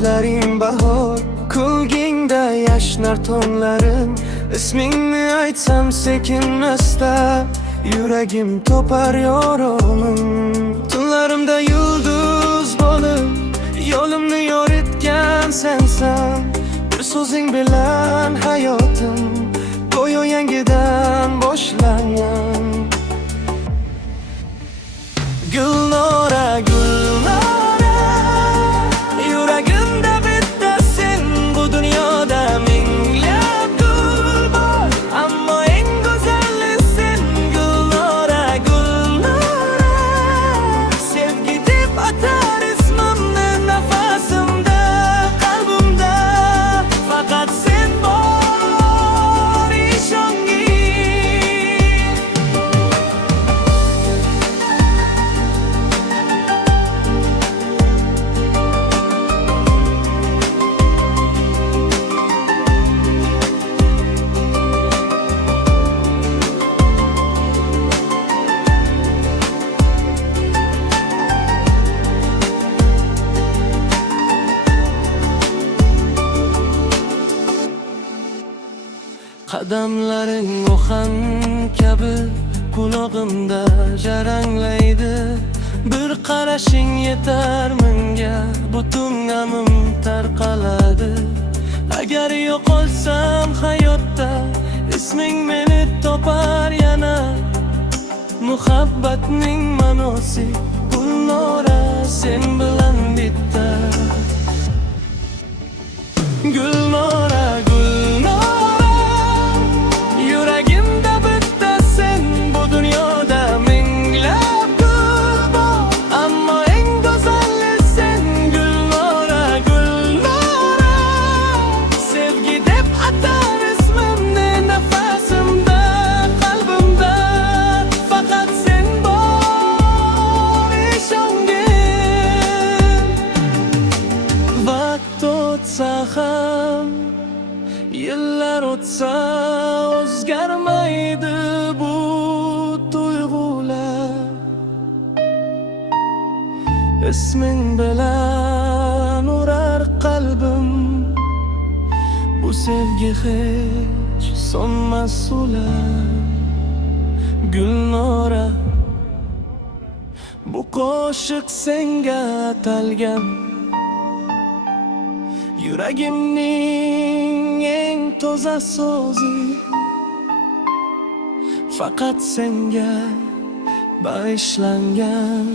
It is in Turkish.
ko'zlaring bahor, kulgingda yashnar tonlarim. Ismingni aytsam sekinmasda, yuragim topar yorug'im. Tunlarimda yulduz bo'lib, yo'limni yoritgan sensan. Bir so'zing bilan hayotim go'yo yangidan boshlangan. Gulnora, Gulnora, yuragimda bitta sen. Bu dunyoda minglab gul bor, ammo eng go'zali sen. Gulnora, Gulnora, sevgi deb atar ismimni nafasimda, qalbimda faqat sen bor, ishongin. Qadamlaring o'xan kabi qulog'imda jaranglaydi. Bir qarashing yetar menga, butun g'amim tarqaladi. Agar yo'qolsam hayotda, isming meni topar yana. Muhabbatning ma'nosi Gulnora, sen bilan bitta. Gulnora, Gulnora, yuragimda bitta sen. Bu dunyoda minglab gul bor, ammo eng go'zali sen. Gulnora, Gulnora, sevgi deb atar ismimni nafasimda, qalbimda faqat sen bor, ishongin. Vaqt o'tsa ham, yillar o'tsa o'zgarmaydi bu tuyg'ular. Isming bilan urar qalbim, bu sevgi hech so'nmas ular. Gulnora, bu qo'shiq senga atalgan. Yuragimning eng toza so'zi, faqat senga bag'ishlangan.